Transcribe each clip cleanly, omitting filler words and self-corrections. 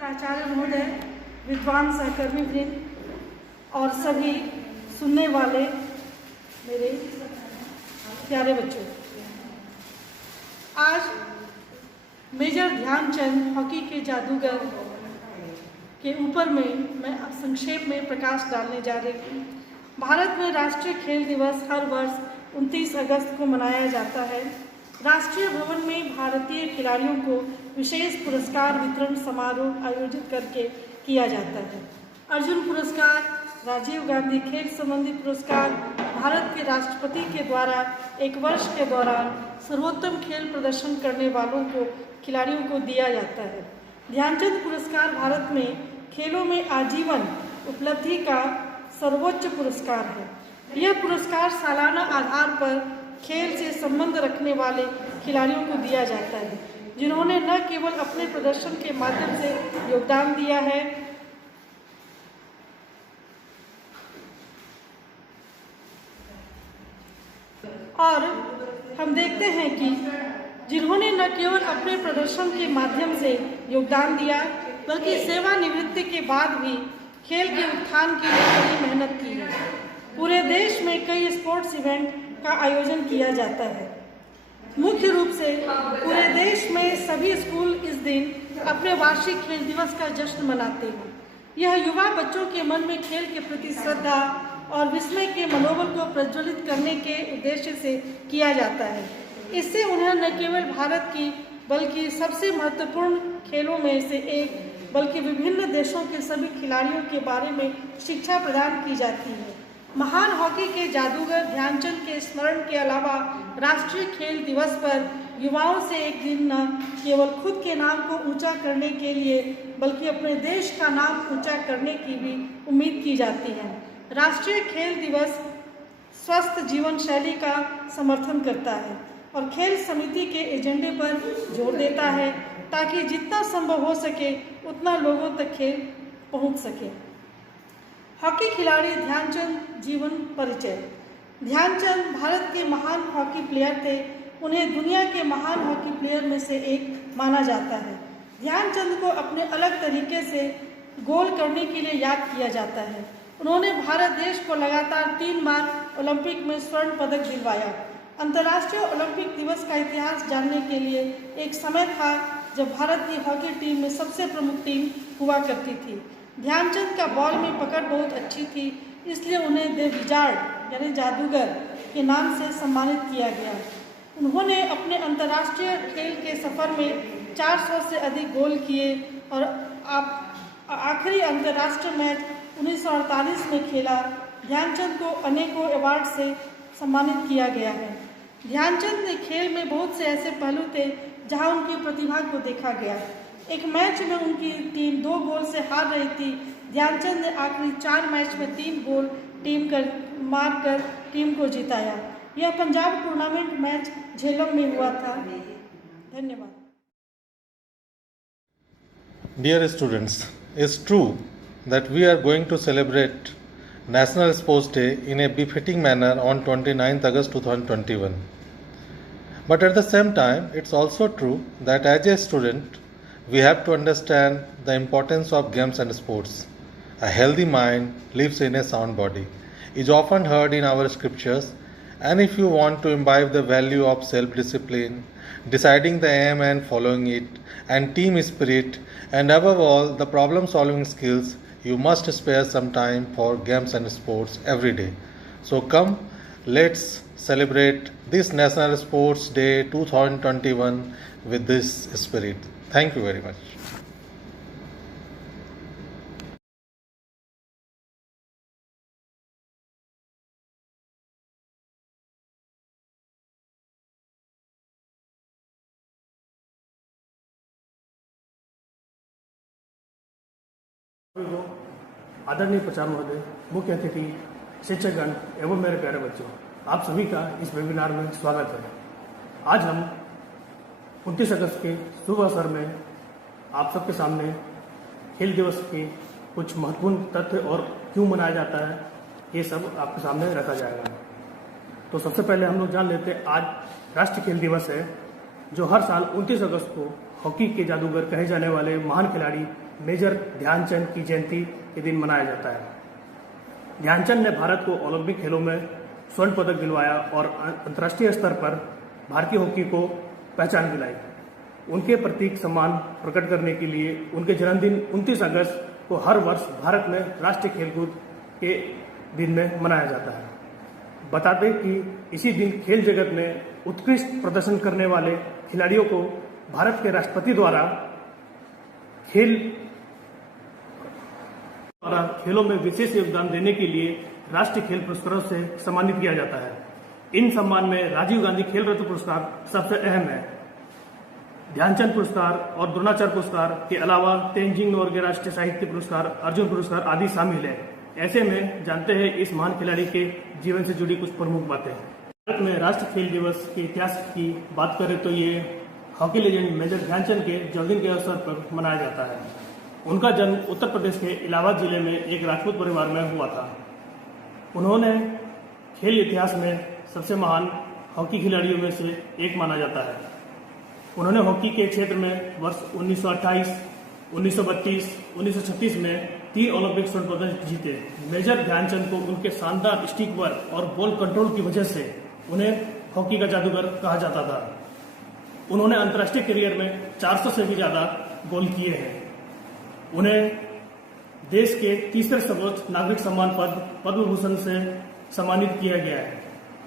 प्राचार्य महोदय, विद्वान सहकर्मी वृंद और सभी सुनने वाले मेरे प्यारे बच्चों, आज मेजर ध्यानचंद हॉकी के जादूगर के ऊपर में मैं संक्षेप में प्रकाश डालने जा रही हूँ। भारत में राष्ट्रीय खेल दिवस हर वर्ष 29 अगस्त को मनाया जाता है। राष्ट्रीय भवन में भारतीय खिलाड़ियों को विशेष पुरस्कार वितरण समारोह आयोजित करके किया जाता है। अर्जुन पुरस्कार, राजीव गांधी खेल संबंधी पुरस्कार भारत के राष्ट्रपति के द्वारा एक वर्ष के दौरान सर्वोत्तम खेल प्रदर्शन करने वालों को खिलाड़ियों को दिया जाता है। ध्यानचंद पुरस्कार भारत में खेलों में आजीवन उपलब्धि का सर्वोच्च पुरस्कार है। यह पुरस्कार सालाना आधार पर खेल से संबंध रखने वाले खिलाड़ियों को दिया जाता है, जिन्होंने न केवल अपने प्रदर्शन के माध्यम से योगदान दिया है, और हम देखते हैं कि जिन्होंने न केवल अपने प्रदर्शन के माध्यम से योगदान दिया, बल्कि सेवानिवृत्ति के बाद भी खेल के उत्थान के लिए कड़ी मेहनत की है। पूरे देश में कई स्पोर्ट्स इवेंट का आयोजन किया जाता है। मुख्य रूप से पूरे देश में सभी स्कूल इस दिन अपने वार्षिक खेल दिवस का जश्न मनाते हैं। यह युवा बच्चों के मन में खेल के प्रति श्रद्धा और विस्मय के मनोबल को प्रज्वलित करने के उद्देश्य से किया जाता है। इससे उन्हें न केवल भारत की बल्कि सबसे महत्वपूर्ण खेलों में से एक बल्कि विभिन्न देशों के सभी खिलाड़ियों के बारे में शिक्षा प्रदान की जाती है। महान हॉकी के जादूगर ध्यानचंद के स्मरण के अलावा राष्ट्रीय खेल दिवस पर युवाओं से एक दिन न केवल खुद के नाम को ऊंचा करने के लिए बल्कि अपने देश का नाम ऊंचा करने की भी उम्मीद की जाती है। राष्ट्रीय खेल दिवस स्वस्थ जीवन शैली का समर्थन करता है और खेल समिति के एजेंडे पर जोर देता है, ताकि जितना संभव हो सके उतना लोगों तक खेल पहुंच सके। हॉकी खिलाड़ी ध्यानचंद जीवन परिचय। ध्यानचंद भारत के महान हॉकी प्लेयर थे। उन्हें दुनिया के महान हॉकी प्लेयर में से एक माना जाता है। ध्यानचंद को अपने अलग तरीके से गोल करने के लिए याद किया जाता है। उन्होंने भारत देश को लगातार 3 बार ओलंपिक में स्वर्ण पदक दिलवाया। अंतर्राष्ट्रीय ओलंपिक दिवस का इतिहास जानने के लिए एक समय था जब भारत की हॉकी टीम में सबसे प्रमुख टीम हुआ करती थी। ध्यानचंद का बॉल में पकड़ बहुत अच्छी थी, इसलिए उन्हें द विजार्ड यानी जादूगर के नाम से सम्मानित किया गया। उन्होंने अपने अंतर्राष्ट्रीय खेल के सफर में 400 से अधिक गोल किए और आखिरी अंतर्राष्ट्रीय मैच 1948 में खेला। ध्यानचंद को अनेकों अवार्ड से सम्मानित किया गया है। ध्यानचंद ने खेल में बहुत से ऐसे पहलू थे जहां उनकी प्रतिभा को देखा गया। एक मैच में उनकी टीम 2 गोल से हार रही थी। ध्यानचंद ने आखिरी 4 मैच में 3 गोल मारकर टीम को जिताया। यह पंजाब टूर्नामेंट मैच झेलम में हुआ था। धन्यवाद। Dear students, it's true that we are going to celebrate National Sports Day in a befitting manner on 29th August 2021. But at the same time, it's also true that as a student, we have to understand the importance of games and sports. A healthy mind lives in a sound body is often heard in our scriptures, and if you want to imbibe the value of self-discipline, deciding the aim and following it, and team spirit, and above all the problem-solving skills, you must spare some time for games and sports every day. So come, let's celebrate this National Sports Day 2021 with this spirit. Thank you very much. आदरणीय प्रचार्य महोदय, मुख्य अतिथि, शिक्षकगण एवं मेरे प्यारे बच्चों, आप सभी का इस वेबिनार में स्वागत है। आज हम 29 अगस्त के शुभ अवसर में आप सबके सामने खेल दिवस के कुछ महत्वपूर्ण तथ्य और क्यों मनाया जाता है, ये सब आपके सामने रखा जाएगा। तो सबसे पहले हम लोग जान लेते हैं, आज राष्ट्रीय खेल दिवस है जो हर साल 29 अगस्त को हॉकी के जादूगर कहे जाने वाले महान खिलाड़ी मेजर ध्यानचंद की जयंती के दिन मनाया जाता है। ध्यानचंद ने भारत को ओलंपिक खेलों में स्वर्ण पदक दिलवाया और अंतर्राष्ट्रीय स्तर पर भारतीय हॉकी को पहचान दिलाई। उनके प्रतीक सम्मान प्रकट करने के लिए उनके जन्मदिन 29 अगस्त को हर वर्ष भारत में राष्ट्रीय खेलकूद के दिन में मनाया जाता है। बताते कि इसी दिन खेल जगत में उत्कृष्ट प्रदर्शन करने वाले खिलाड़ियों को भारत के राष्ट्रपति द्वारा खेलों में विशेष योगदान देने के लिए राष्ट्रीय खेल पुरस्कारों से सम्मानित किया जाता है। इन सम्मान में राजीव गांधी खेल रत्न पुरस्कार सबसे अहम है। ध्यानचंद पुरस्कार और द्रोणाचार्य पुरस्कार के अलावा तेनजिंग नोरगे राष्ट्रीय साहित्य पुरस्कार, अर्जुन पुरस्कार आदि शामिल है। ऐसे में जानते हैं इस महान खिलाड़ी के जीवन से जुड़ी कुछ प्रमुख बातें। भारत में राष्ट्रीय खेल दिवस के इतिहास की बात करें तो ये हॉकी लेजेंड मेजर ध्यानचंद के जन्मदिन के अवसर पर मनाया जाता है। उनका जन्म उत्तर प्रदेश के इलाहाबाद जिले में एक राजपूत परिवार में हुआ था। उन्होंने खेल इतिहास में सबसे महान हॉकी खिलाड़ियों में से एक माना जाता है। उन्होंने हॉकी के क्षेत्र में वर्ष 1928, 1932, 1936 में 3 ओलंपिक स्वर्ण पदक जीते। मेजर ध्यानचंद को उनके शानदार स्टिक वर्क और बॉल कंट्रोल की वजह से उन्हें हॉकी का जादूगर कहा जाता था। उन्होंने अंतर्राष्ट्रीय करियर में 400 से भी ज्यादा गोल किए हैं। उन्हें देश के तीसरे सर्वोच्च नागरिक सम्मान पद पद्म भूषण से सम्मानित किया गया है।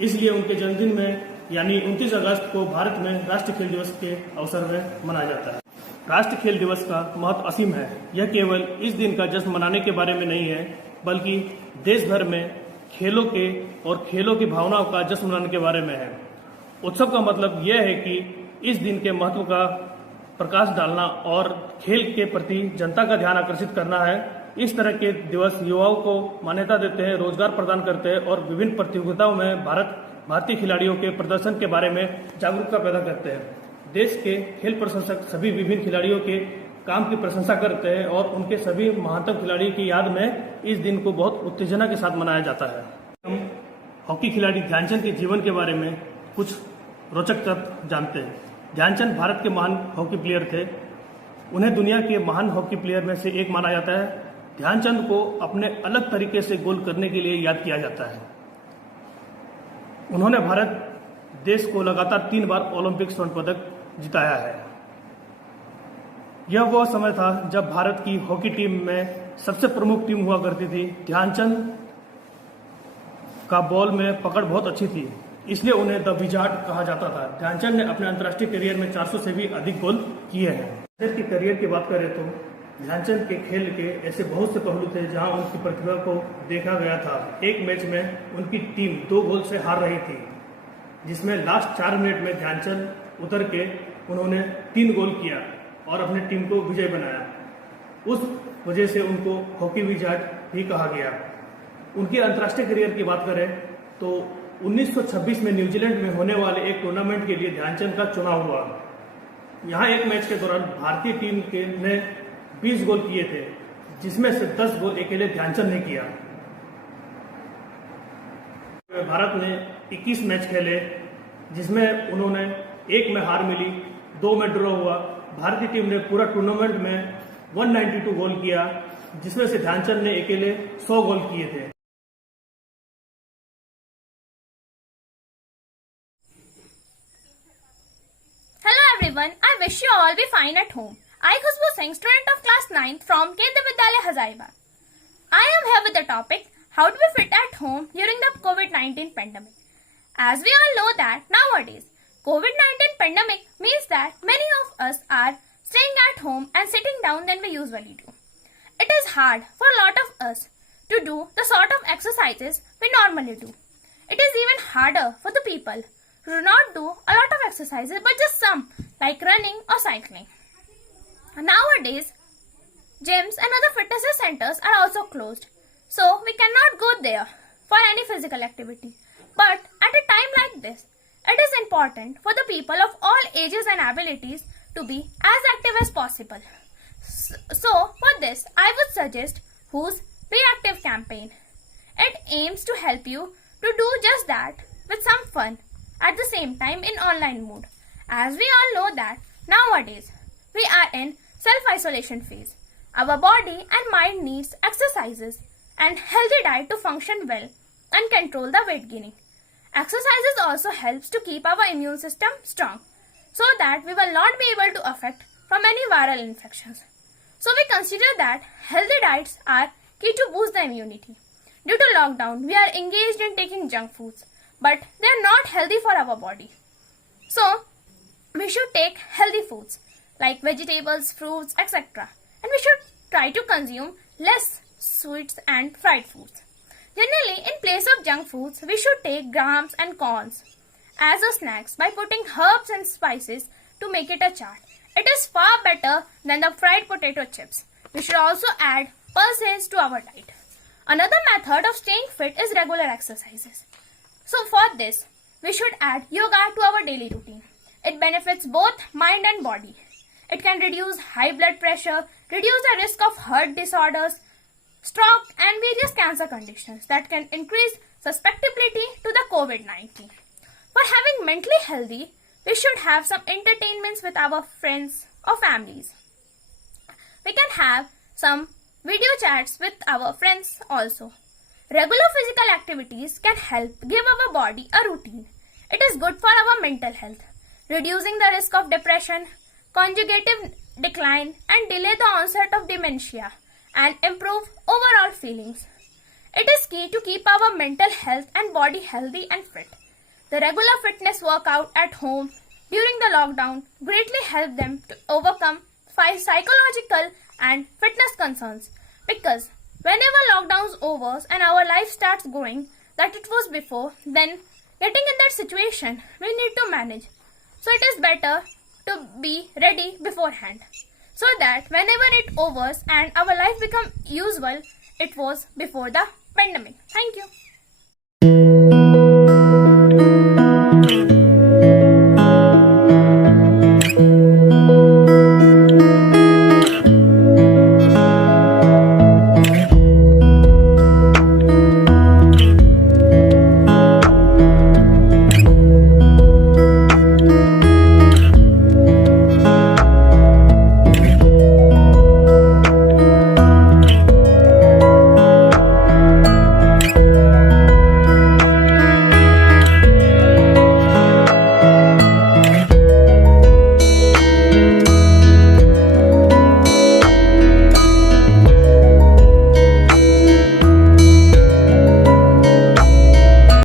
इसलिए उनके जन्मदिन में यानी 29 अगस्त को भारत में राष्ट्रीय खेल दिवस के अवसर में मनाया जाता है। राष्ट्रीय खेल दिवस का महत्व असीम है। यह केवल इस दिन का जश्न मनाने के बारे में नहीं है, बल्कि देश भर में खेलों के और खेलों की भावनाओं का जश्न मनाने के बारे में है। उत्सव का मतलब यह है कि इस दिन के महत्व का प्रकाश डालना और खेल के प्रति जनता का ध्यान आकर्षित करना है। इस तरह के दिवस युवाओं को मान्यता देते हैं, रोजगार प्रदान करते हैं और विभिन्न प्रतियोगिताओं में भारतीय खिलाड़ियों के प्रदर्शन के बारे में जागरूकता पैदा करते हैं। देश के खेल प्रशंसक सभी विभिन्न खिलाड़ियों के काम की प्रशंसा करते हैं और उनके सभी महानतम खिलाड़ी की याद में इस दिन को बहुत उत्तेजना के साथ मनाया जाता है। हम हॉकी खिलाड़ी ध्यानचंद के जीवन के बारे में कुछ रोचक तथ्य जानते हैं। ध्यानचंद भारत के महान हॉकी प्लेयर थे। उन्हें दुनिया के महान हॉकी प्लेयर में से एक माना जाता है। ध्यानचंद को अपने अलग तरीके से गोल करने के लिए याद किया जाता है। उन्होंने भारत देश को लगातार 3 बार ओलंपिक स्वर्ण पदक जिताया है। यह वह समय था जब भारत की हॉकी टीम में सबसे प्रमुख टीम हुआ करती थी। ध्यानचंद का बॉल में पकड़ बहुत अच्छी थी, इसलिए उन्हें द विजार्ड कहा जाता था। ध्यानचंद ने अपने अंतर्राष्ट्रीय करियर में 400 से भी अधिक गोल किए हैं। ध्यानचंद की करियर की बात करें तो ध्यानचंद के खेल के ऐसे बहुत से पहलू थे जहां उनकी प्रतिभा को देखा गया था। एक मैच में उनकी टीम 2 गोल से हार रही थी, जिसमें लास्ट 4 मिनट में ध्यानचंद उतर के उन्होंने 3 गोल किया और अपनी टीम को विजय बनाया। उस वजह से उनको हॉकी विजार्ड भी कहा गया। उनकी अंतर्राष्ट्रीय करियर की बात करें तो 1926 में न्यूजीलैंड में होने वाले एक टूर्नामेंट के लिए ध्यानचंद का चुनाव हुआ। यहां एक मैच के दौरान भारतीय टीम ने 20 गोल किए थे, जिसमें से 10 गोल अकेले ध्यानचंद ने किया। भारत ने 21 मैच खेले, जिसमें उन्होंने 1 में हार मिली, 2 में ड्रॉ हुआ। भारतीय टीम ने पूरा टूर्नामेंट में 192 गोल किया, जिसमें से ध्यानचंद ने अकेले 100 गोल किए थे। Hello everyone, I wish you all be fine at home. I, Khushbu Singh, student of class 9th from Kendra Vidyalaya, Hazaribagh. I am here with the topic, how to be fit at home during the COVID-19 pandemic. As we all know that nowadays, COVID-19 pandemic means that many of us are staying at home and sitting down than we usually do. It is hard for a lot of us to do the sort of exercises we normally do. It is even harder for the people who do not do a lot of exercises but just some, like running or cycling. Nowadays, gyms and other fitness centers are also closed, so we cannot go there for any physical activity. But at a time like this, it is important for the people of all ages and abilities to be as active as possible. So, for this, I would suggest Who's Be Active campaign. It aims to help you to do just that with some fun at the same time in online mode. As we all know that nowadays we are in self-isolation phase. Our body and mind needs exercises and healthy diet to function well and control the weight gaining. Exercises also helps to keep our immune system strong so that we will not be able to affect from any viral infections. So we consider that healthy diets are key to boost the immunity. Due to lockdown, we are engaged in taking junk foods, but they are not healthy for our body. So we should take healthy foods like vegetables, fruits, etc. And we should try to consume less sweets and fried foods. Generally, in place of junk foods, we should take grams and corns as a snacks by putting herbs and spices to make it a chaat. It is far better than the fried potato chips. We should also add pulses to our diet. Another method of staying fit is regular exercises. So for this, we should add yoga to our daily routine. It benefits both mind and body. It can reduce high blood pressure, reduce the risk of heart disorders, stroke and various cancer conditions that can increase susceptibility to the COVID-19. For having mentally healthy, we should have some entertainments with our friends or families. We can have some video chats with our friends also. Regular physical activities can help give our body a routine. It is good for our mental health, reducing the risk of depression, conjugative decline and delay the onset of dementia and improve overall feelings. It is key to keep our mental health and body healthy and fit. The regular fitness workout at home during the lockdown greatly helped them to overcome psychological and fitness concerns, because whenever lockdown's over and our life starts going that it was before, then getting in that situation we need to manage. So it is better to be ready beforehand, so that whenever it overs and our life become usual, it was before the pandemic. Thank you.